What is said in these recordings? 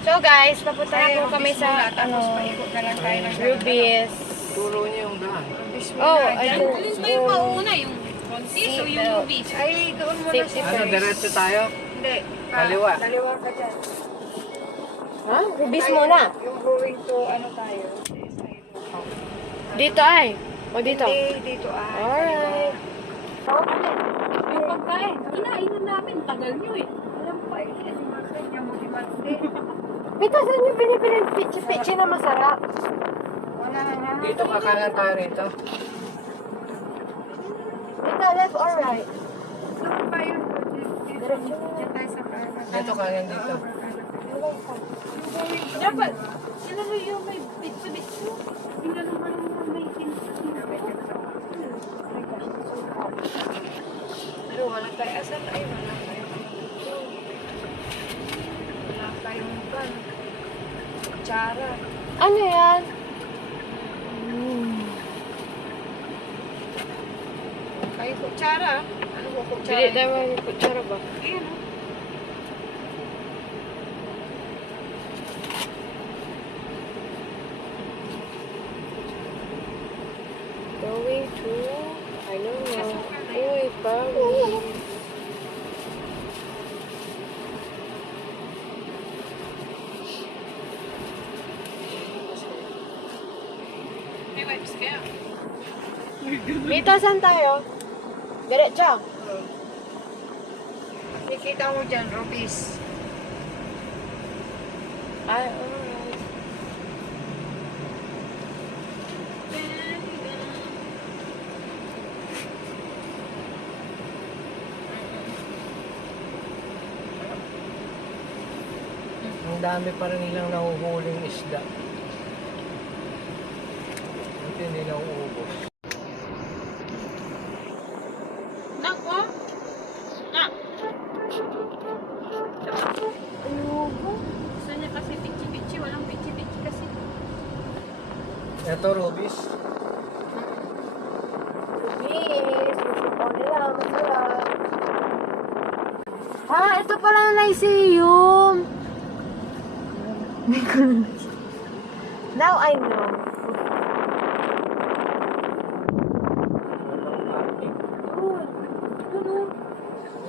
So guys, papunta na po kami sa paikot na lang tayo ng Rubies. Turo niyo yung daan. Oh, ayun. Alin ba yung mauna? Yung Contis o yung Rubies? Ay, doon muna Safety siya. Ano, diretso tayo? Hindi. Kaliwa. Kaliwa ka dyan. Ha? Rubies muna. Yung going to, ano tayo? Dito ay. O dito. Hindi, dito ay. Alright. Yung pagkain. Inainan namin. Tagal nyo eh. Alam pa eh. Kanya mo di mati. Pita, saan yung pinipiling pichi-pichi na masarap? Wala na nga. Dito kakanan tayo rito. Pita, left or right? Doon pa yun. Diyan tayo sa kanan. Dito kanan dito. Dapat. Sila rin yung may bitsa-bitsa. Tingnan naman yung may Pero wala tayo. Asan tayo? Wala tayo. Wala tayong kan. Kutsara. Ano yan? Kayo kutsara. Ano ko kutsara? Dili tayo may kutsara ba? Ayan o. Going to, I don't know. Uy, Paris. May wipes kaya. Pita, saan tayo? Diretso. Nakikita mo dyan, Rubis. Ay, alright. Ang dami pa rin nilang nahuhuling isda. Ito hindi nauubos. Nako. Nak. Gusto niya kasi pichi-pichi. Walang pichi-pichi kasi. Ito, Rubis. Yes, isipaw nila, masarap. Ha, ito pala yung Lyceum. Now I know.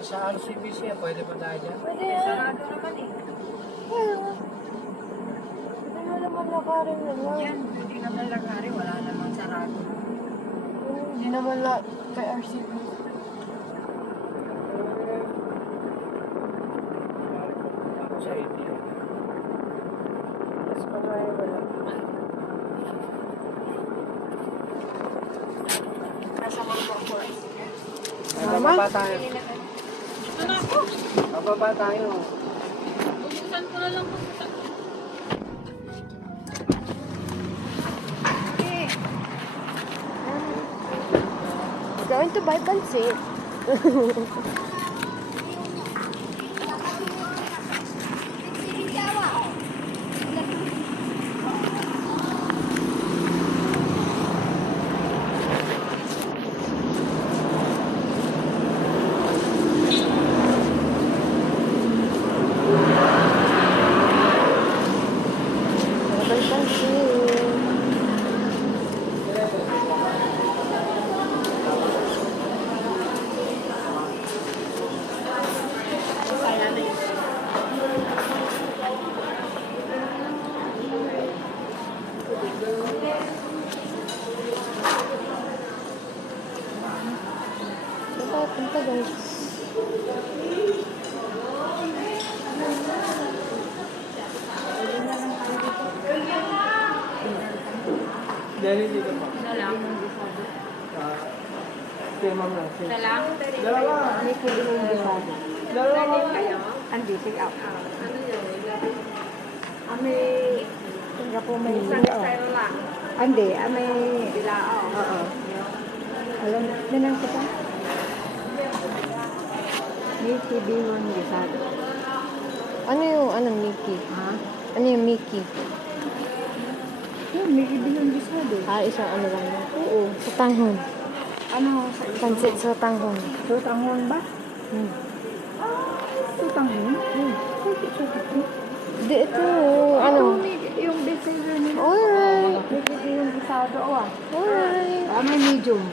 Sa RCBC, pwede pa tayo dyan? Pwede yan. Sarado naman eh. Pwede mo naman lakarin na lang. Yan, hindi naman lagari. Wala namang sarado. Hindi naman kay RCB. Sa ATM. Mas pangay wala. Nasa mga forest. Bababa tayo. Ito na ako. Bababa tayo. Ubusan ko na lang po. Going to buy pansit. Buy pansit. Saan tayo punta, guys? Dali dito pa. Isa lang. Kaya ma'am na. Isa lang. Dalawa. May kilimong gisado. Dalawa. Andi, sig out. Ano yun? Ame, tingga po may Isang bilao. style lang. Andi, ame, Bilao. oo. Alam, nanang kita? May tibingon gisado. Ano yung, Mickey? Ha? Ano yung Mickey? Yun, may tibingon gisado. Ah, isang ano lang yun. Oo. Sa tanghon. Ano sa isang? Pansit sa tanghon. Sutanghon ba? Hmm. Sutanghon? Bakit sutanghon? Hindi, ito. Ano? Yung best seller nila. Alright. Ito yung isado. Alright. May medium.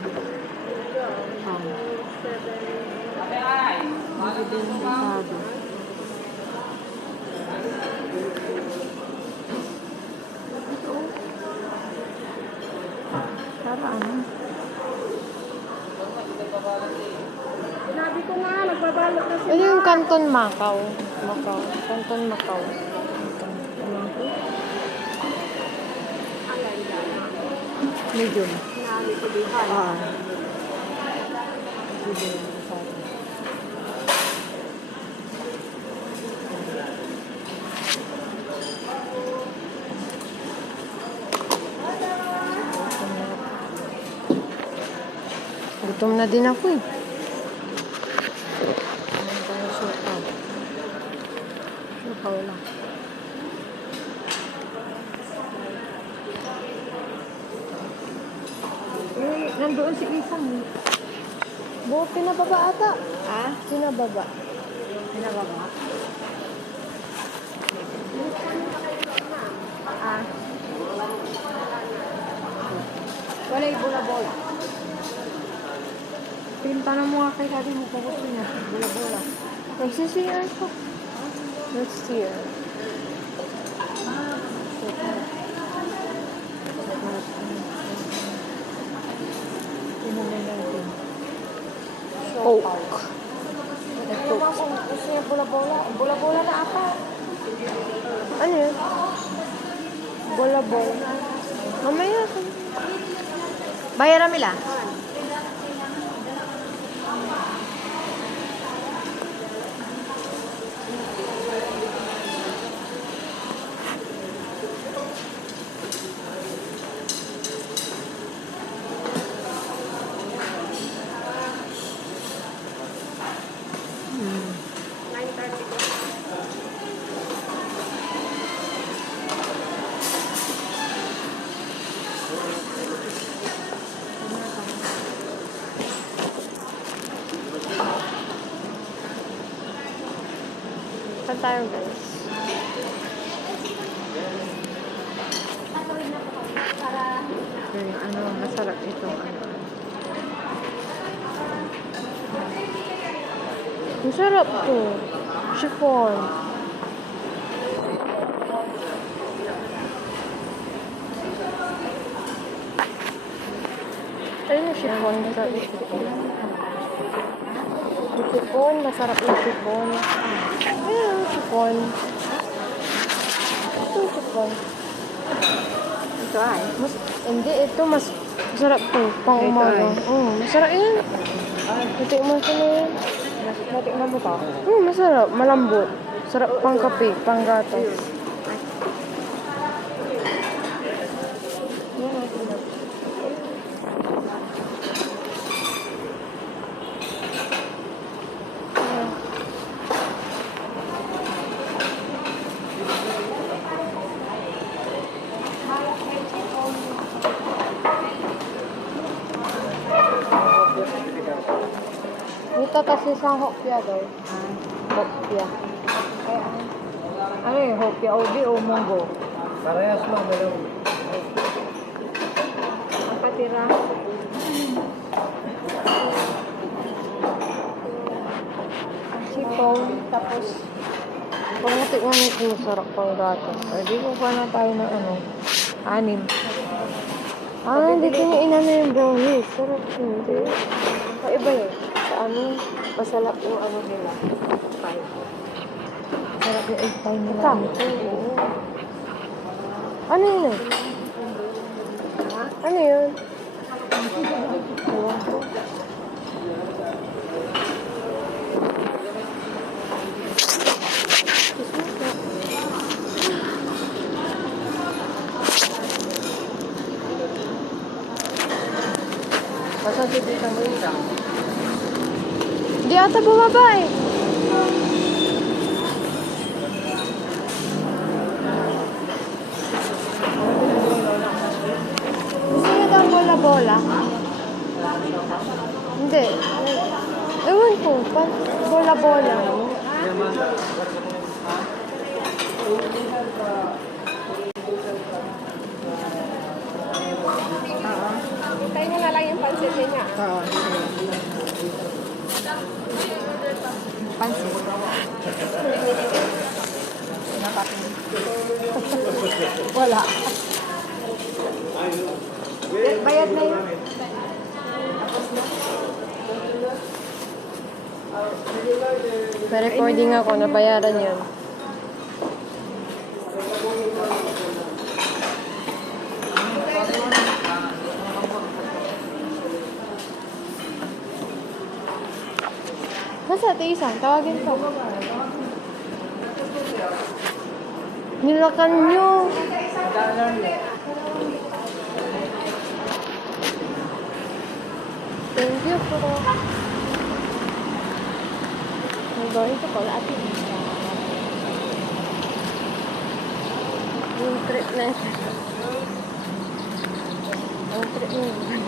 Para ano? Sabi ko na, nagbabalot na Ano yung Canton Macau? Canton Macau. medium. Gutom na din ako eh. Ikaw lang. Nandoon si Isang. Pinababa ata. Ah? Pinababa. Pinababa? Ah. Wala yung bola-bola. Pinta na mo nga kay sabi mo kung gusto niya. Bola-bola. Nagsisiyar ko. Next year. Coke. Gusto niya bola-bola. Bola-bola na ata. Ano yun? Bola-bola. Mamaya. Bayaran nila. Saan tayo guys? Ano, masarap ito. Ang sarap to. Chiffon. Ayun yung chiffon. Masarap yung chiffon. Yung chiffon. Masarap yung chiffon. Ayun yung chiffon. Ito yung chiffon. Ito ay. Hindi, ito mas masarap to. Pang Ito umaga. ay. Masarap yan. Natikman ko na yan. Natikman mo pa? Masarap. Malambot. Sarap pang kape, pang gatas. Dito kasi sa hopya daw. Hopya. Ano yung hopya? Odi o munggo? Parehas lang, dalawa. Ang patira. Sipon, tapos pag natikman ito, masarap pang gatas. Ay, di ko pa na tayo ng ano. 6. Dito niya inano yung brownies. Sarap hindi. Kaiba yun. Sa ano, masarap yung ano nila. Sarap yung egg pie nila. Ito. Oo. Ano yun eh? Ano yun? Ewan ko. Basta si Tita mo isa. Di ata bumaba eh. Gusto niya daw bola-bola? Hindi. Ewan ko. Bola-bola. Hintayin mo na lang yung pansit niya. Oo. Pansit. Wala. Bayad na yun. May recording ako, nabayaran yun. Nasa ate isang? Tawagin ko. Nilakan nyo. Thank you po. I'm going to call ate isa. Yung trip na siya. Ang trip na yun.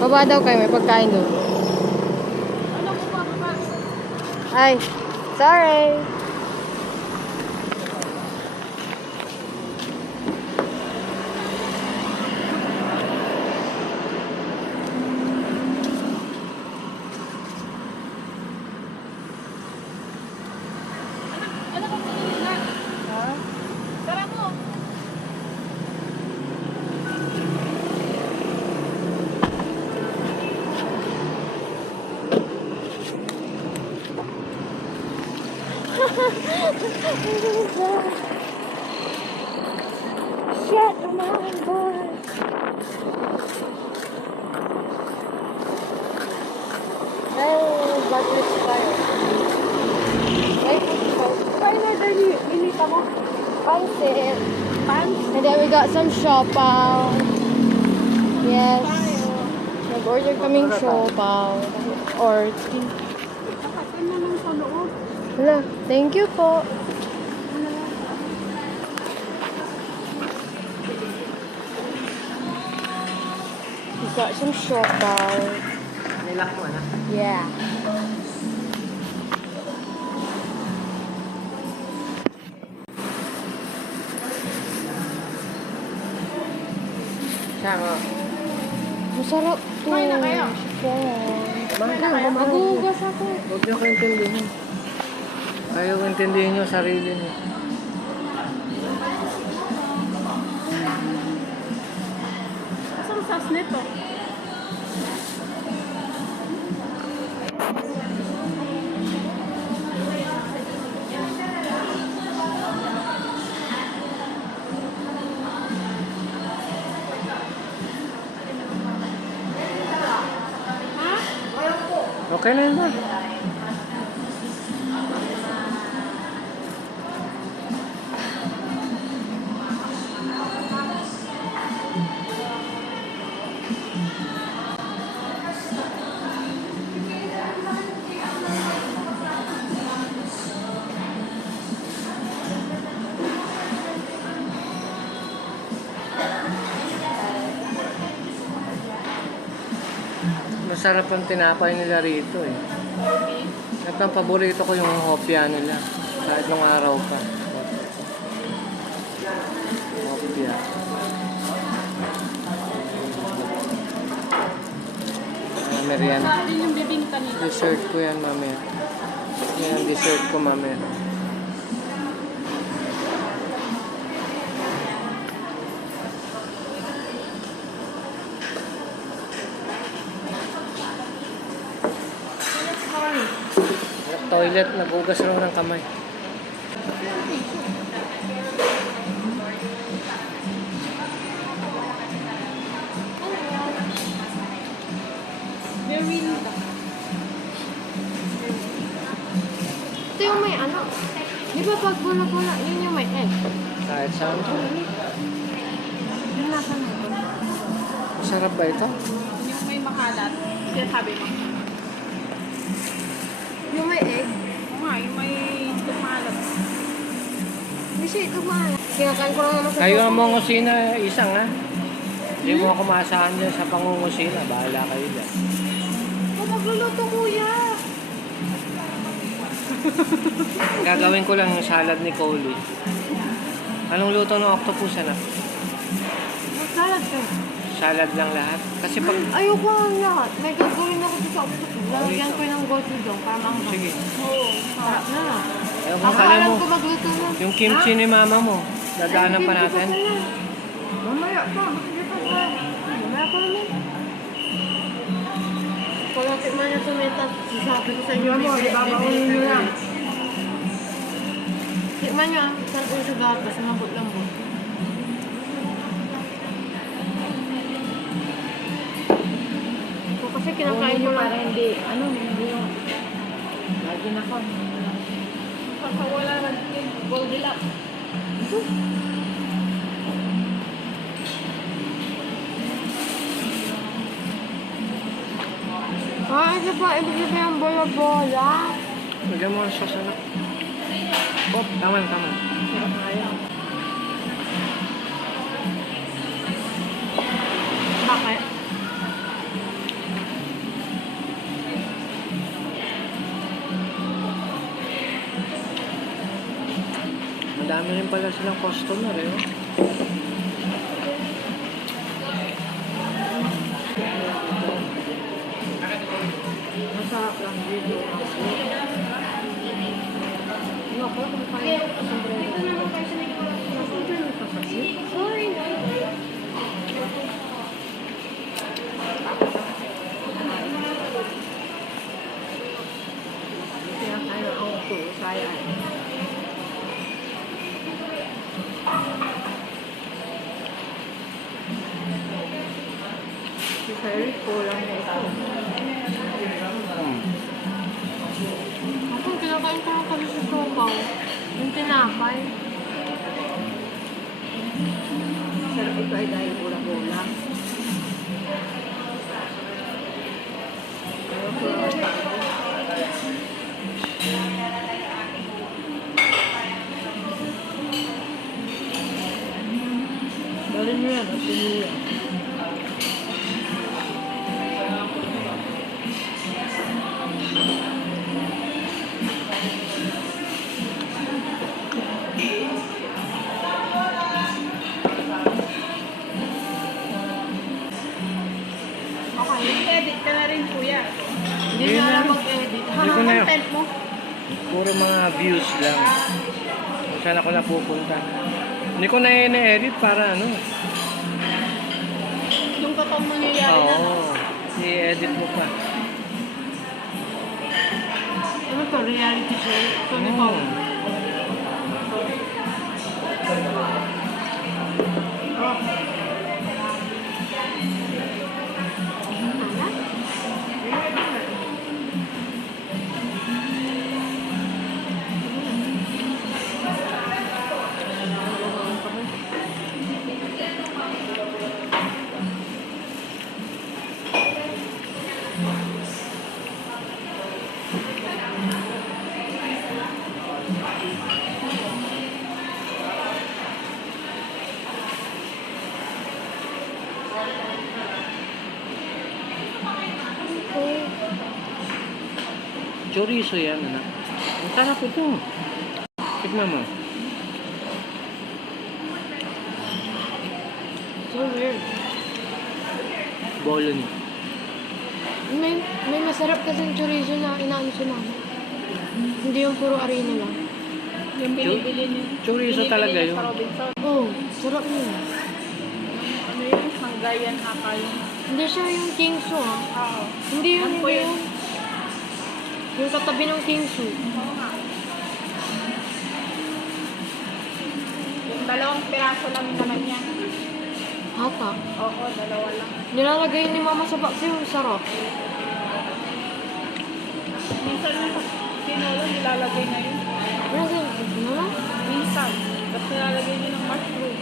Baba daw kayo, may pagkain doon. Ay, sorry. Ano ka pinilihan? Ha? Tara mo. Shit, oh my God. Ay, backlist tayo. Ay, kaya na dali, inita mo. Pansit. Pansit. And then we got some siopaw. Yes. Nag-order kaming siopaw. Or Nakatin na lang sa loob. Wala. Thank you po. We got some siopaw. Nilak mo na. Yeah. Saka. Masarap to. Kumain na kayo? Kumain na kayo? Magugas ako. Huwag niyo kaintindihin. Ayaw intindihin niyo sarili niyo. Saan sas nito? Okay na yun ba? Masarap ang tinapay nila rito eh. At ang paborito ko yung hopia nila. Kahit nung araw pa. Hopia. Merienda. Saan din yung bibingka nila? Dessert ko yan mamaya. Yan ang dessert ko mamaya. Toilet, nagugas lang ng kamay. Merinda. Ito yung may ano. Di ba pag bula-bula, yun yung may egg. Kahit saan. Yung nasa na ito. Masarap ba ito? Yung may makalat. Siya sabi mo. Yung may egg. Oo nga, yung may tumalat. Hindi siya ito mahal. Kinakain ko lang naman sa Kayo ang mangusina, isang ha? Hindi mo ako maasahan dyan sa pangungusina. Bahala kayo dyan. Kung magluluto, kuya. Ang gagawin ko lang yung salad ni Coley. Anong luto ng octopus, anak? Magsalad ka. Salad lang lahat. Kasi pag... Ayoko ang lahat. May gagawin ako sa octopus. Lalagyan ko ng gold dong para maanghang. Sige. Oo. Sarap na. Ayaw Ako kung kala alam mo. ko magluto na. Yung kimchi ni mama mo. Dadaanan pa natin. Mamaya pa. Hindi pa pa. Mamaya pa naman. Kung natikman niya tumitas, sasabi ko sa inyo, Babaunin nyo lang. Tikman niyo ah. Saan ko yung gatas, lambot-lambot. So, kasi kinakain ko lang. hindi yung... Lagi na ko. Pagkawala ng Goldilocks. Ito pa, ibig sabihin ang bola-bola. Lagyan mo ang sauce, anak. Oh, tama. Bakit? Madami rin pala silang customer, eh. Oh. Masarap lang dito. Ano ako? Kumakain ko sa sombrero. Sorry. Kaya tayo ang uso, saya. Si Ferry, kulang na ito. Ako, kinakain ko lang kami sa sopaw. Yung tinapay. Sarap ito ay dahil bola-bola. Dali nyo yan, at pinili yan. Edit ka na rin, kuya. Hindi Hindi na na. alam mag-edit. Hindi ko na yun. Content mo. Puro mga views lang. Kung saan ako napupunta. Hindi ko na i-edit para ano. Yung totoong mangyayari na. Oo. I-edit mo pa. Ano to? Reality show? Ito ni Oo. Pao. Chorizo yan, anak. Ang sarap ito. Tignan mo. So weird. Bolon. May masarap kasing chorizo na inaano si mama. Hindi yung puro arena lang. Yung binibili niyo. Chorizo talaga yun. Sa Robinson. Oh, sarap niya. Ano yun? Hanggayan haka yung... Hindi siya yung kingsu ah. Oo. Hindi yun, Ano po hindi yun? yun. Yung katabi ng kingsu. Oo nga. Yung dalawang piraso lang naman yan. Hata. Oo, dalawa lang. Nilalagay ni mama sa paksiw, sarap. Minsan na sa tinola, nilalagay na yun. Ano na? Minsan. Tapos nilalagay niyo ng mushroom.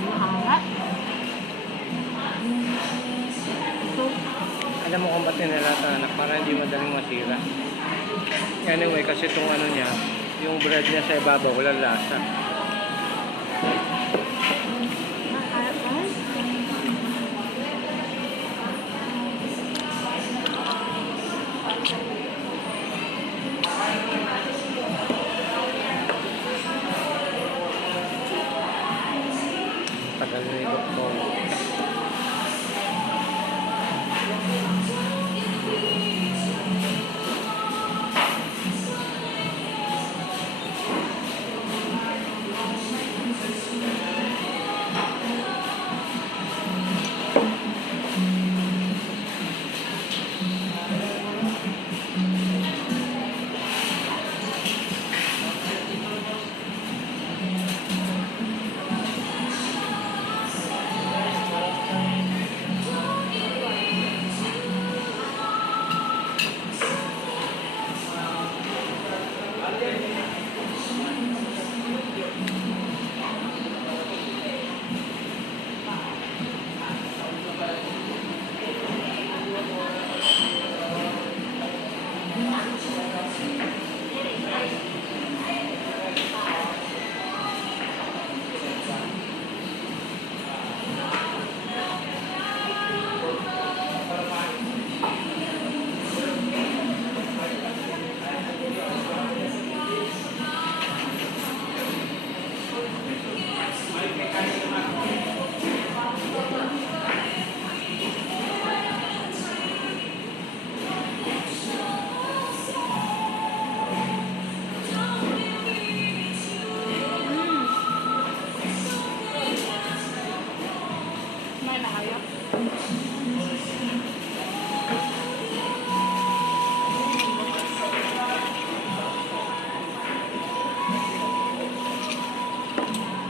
Maharat. So, Alam mo kung ba't nilata, anak, para hindi madaling masira. Anyway, kasi itong ano niya, yung bread niya sa ibabaw, walang lasa. Tagal na yung doktor. May na kayo?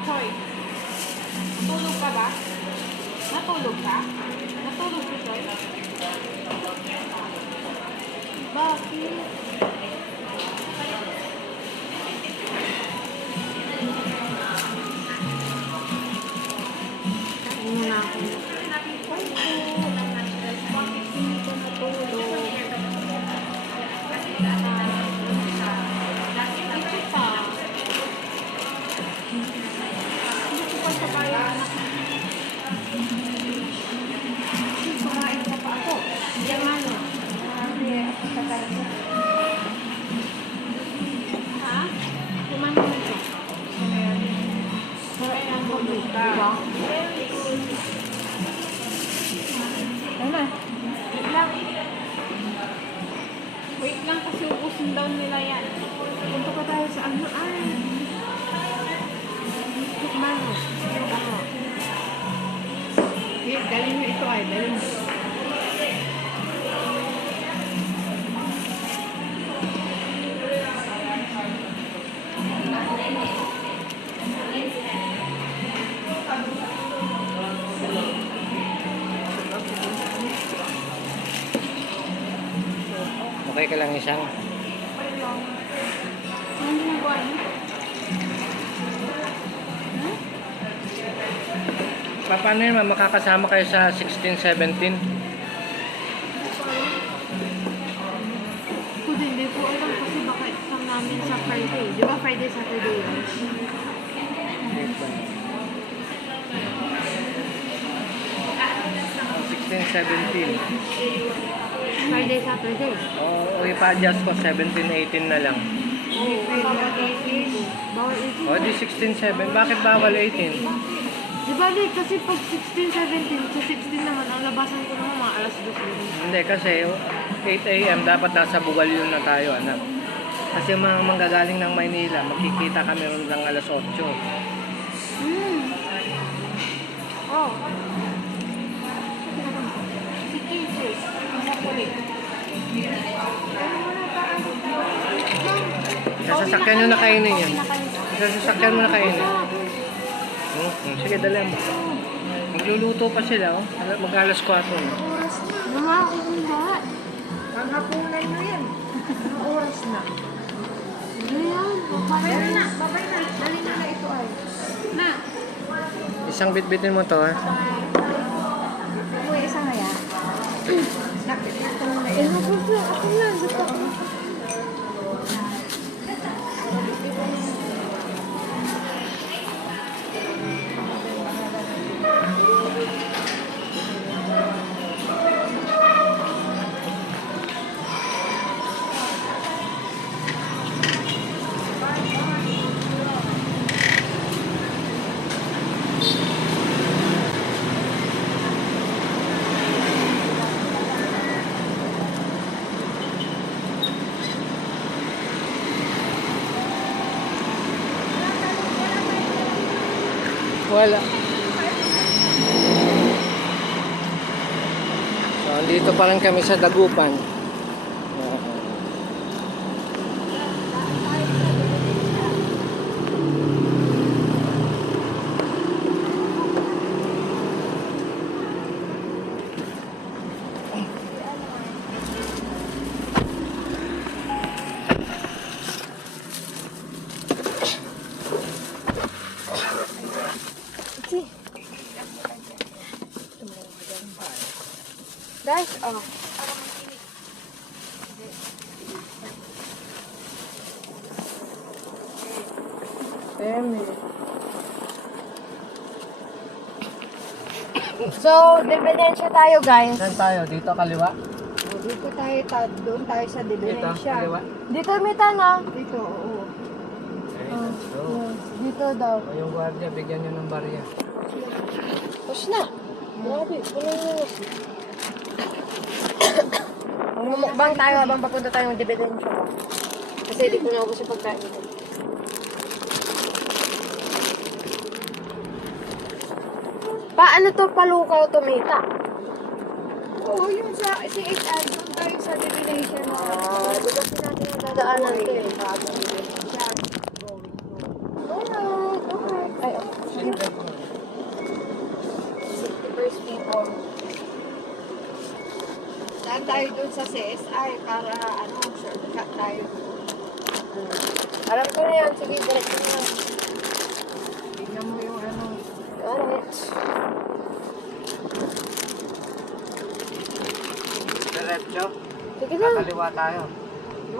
Hoy, natulog ka ba? Natulog ka? Natulog ka, Hoy? Bakit? Ano na ako? Hindi ko matulog. Ito pa. Hindi ko pa sabayan. Kumain ka pa ako. Yan ano? Ha? Kumain mo nito. Kumain ang tulog ka. Diba? Ano? Wait lang. Wait lang kasi ubusin daw nila yan. Punta pa tayo sa ano? Ay! Tikman mo. Yung ano? Okay, dalhin mo ito ay. Dalhin mo. Okay ka lang isang. Ano yung buwan? Paano yun, makakasama kayo sa 16, 17? Kundi hindi ko alam kasi baka exam namin sa Friday. Di ba Friday, Saturday yun? 16, 17. Friday, Saturday. O ipa-adjust ko, 17, 18 na lang. Oo, bawal 18. Bawal 18. O di 16, 7. Bakit bawal 18? Di ba, Lee, kasi pag 16, 17, sa 16 naman, ang labasan ko naman mga alas 2 yun. Hindi, kasi 8 a.m. dapat nasa Bugal yun na tayo, anak. Kasi mga manggagaling ng Maynila, magkikita kami ron ng alas 8. Oh. Si Casey. Ang makulit. Sa sasakyan nyo na kainin yan. Sa sasakyan mo na kainin. Sige, dali mo. Magluluto pa sila, oh. Mag-alas 4. Mama, ako hindi. Panghapunan nyo yan. Anong oras na? Ayan, Babay na. Babay na. Dali na ito ay. Na. Isang bitbitin mo to, ha. Uy, isang ngaya. Nakit ito muna Eh, yan. ako na, ako. Wala. So, andito pa rin kami sa Dagupan. Guys, oh. So, depenensya tayo, guys. Saan tayo? Dito kaliwa? Dito tayo, doon tayo sa Dito Divinencia. kaliwa? Dito, Mita, na. Dito, oo. Okay, let's go. Dito daw. O, yung guardia, bigyan nyo ng barya. Push na. Grabe, puno na. Magmumukbang tayo habang papunta tayong depenensya. Kasi di ko naubos yung pagkain ko. Paano to palukaw to, Mita? Oo, yung sa CHR, doon tayo sa Divinencia na. Di ba natin yung dadaanan to eh? Ay, First people. Saan tayo doon sa CSI para shortcut tayo. alam ko na yan. Sige, diretso na yan. Tignan mo yung Alright. Diretso. Sige lang. Kaliwa tayo.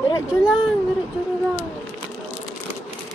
Diretso lang. Diretso na lang.